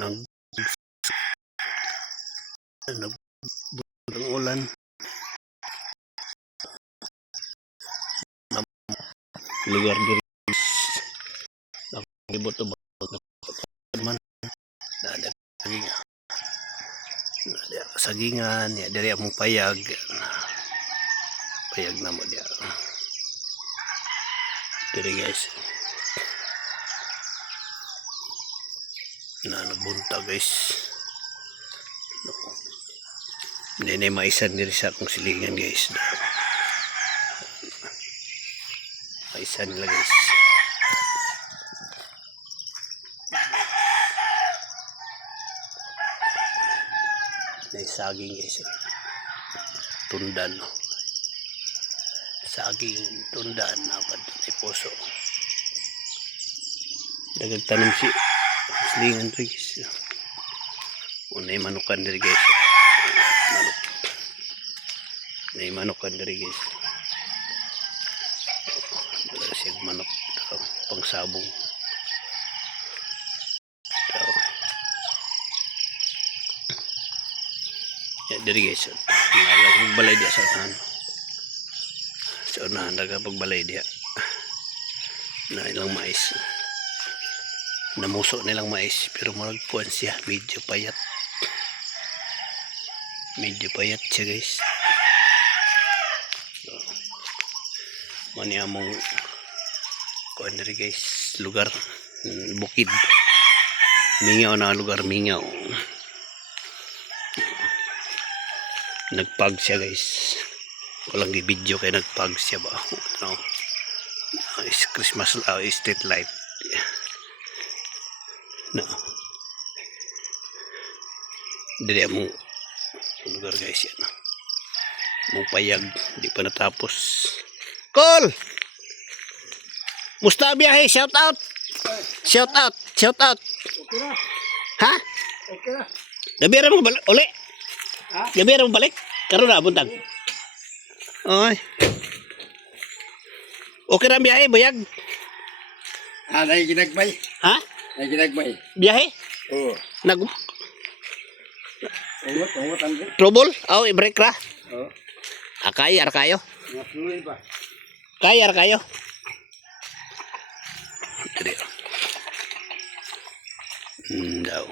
nag ng ulan lugar diri nakibot to man sagingan ya diri among payag na mo dia diri guys na nabunta guys hindi na maisan diri sa akong silingan guys maisan nila guys may saging guys tundan no saging tundan na padto puso dagag tanom si silingan to guys unay manukan diri guys manok unay manukan diri guys wala siya manok pang sabong ya diri guys balay dia sa unahan daga pagbalay dia na ilang mais namuso nilang mais pero maragpuan siya medyo payat siya guys so, mani among kuan diri guys lugar bukid mingaw na lugar mingaw nagpag siya guys walang i-video kaya nagpag siya ba no? Is Christmas street light no dili among lugar guys yan mong payag di pa natapos call musta biyahe shout out Okay na. ha Okay na. gabi ra mo balik uli Ha? gabi ra mo balik karon na buntag oy okay ra biyahe buyag Nay ginagbay. ha Nay ginagbay. biyahe Oo. nag Tawat ang gid. trouble aw i-break ra Oo. akay ar kayo Nasuloy pa. kaya ar kayo dili daw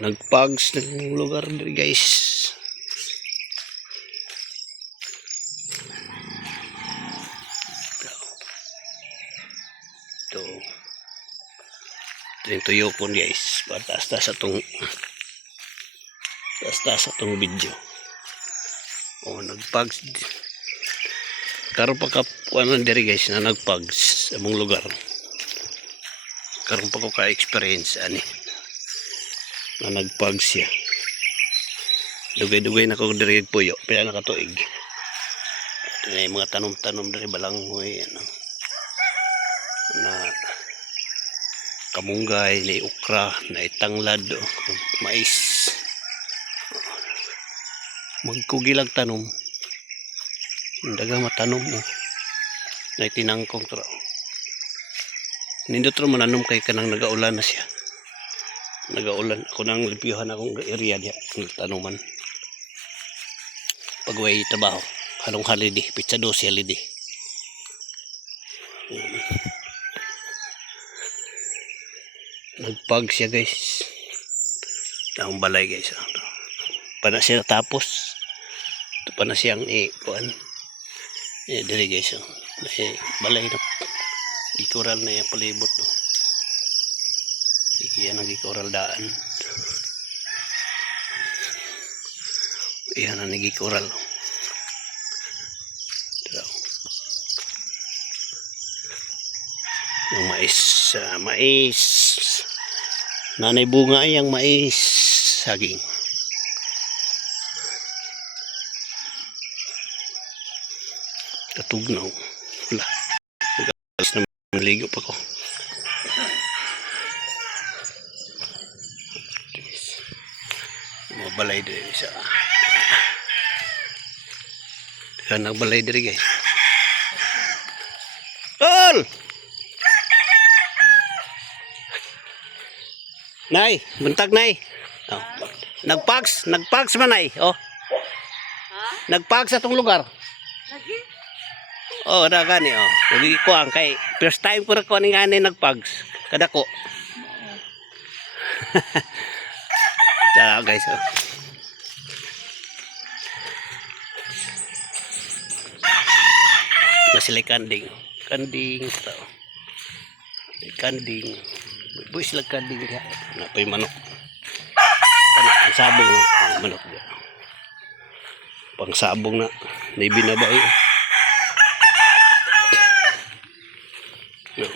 nagpags ng lugar diri guys ito yung tuyo po guys taas-taas atong video o nagpags karon pa kapuan diri guys na nagpags sa mong lugar karon pa ko ka-experience ani na nagpags siya dugay-dugay na ko diri puyo pila nakatuig ito na yung mga tanom-tanom diri balanghoy ano na kamunggay na ukra na itanglad mais magkugilag tanom daga matanom mo na itinangkong tra nindot ro mananom kay kanang nagaulan na siya nagaulan ako nang lipihan akong area diya ng tanuman pagway trabaho halong holiday pizza 12 holiday nagpag siya guys ang balay guys pa na siya tapos ito pa na siyang kuan dili guys balay na ikoral na yung palibot iyan ang ikoral daan iyan ang nagikoral yung mais nanay bunga ay ang mais saging katugnaw wala alas na maligo pa ko mga balay diri sa nagbalay diri guys Tol Nay, buntag nay. Oh. Nagpags man nay. Oh. Nagpags sa tong lugar. Lagi? Oh, na gani oh. Lagi ko ang kay first time ko na ko ning ani nagpags. Kada ko. Tara guys. Oh. Masila kanding. Kanding to. Kanding. Boy sila kanding dia. Napay manok. Ang sabong na manok dia. Pang sabong na binabay. No.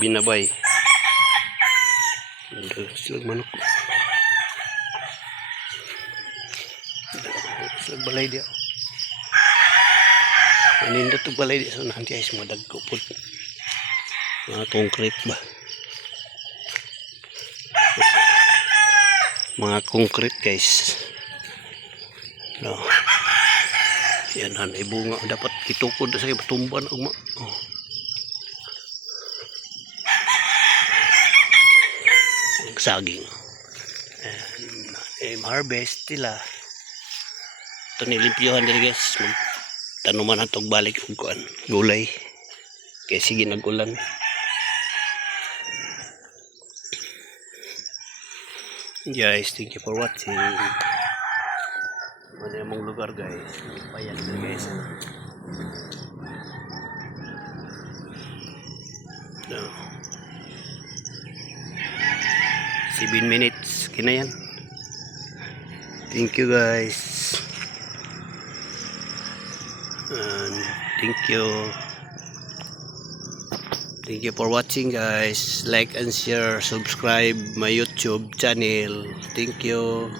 Binabay. Sila manok. Sila balay dia. Manindot ito balay dia. So nanti ay mga dagkupod. Mga concrete ba? Mga concrete guys. No. Yan na ibunga. Dapat itukod sa tumban. Oh. Saging. Harvest sila. Ito nilimpyohan din guys. Tanuman na itong balik og kuan gulay. Kaya sige nagulan. Guys, thank you for watching. Ano yung lugar guys. Payan din guys. So, 7 minutes. Kina yan. Thank you guys. And thank you. Thank you for watching guys. Like and share, subscribe my YouTube channel. Thank you.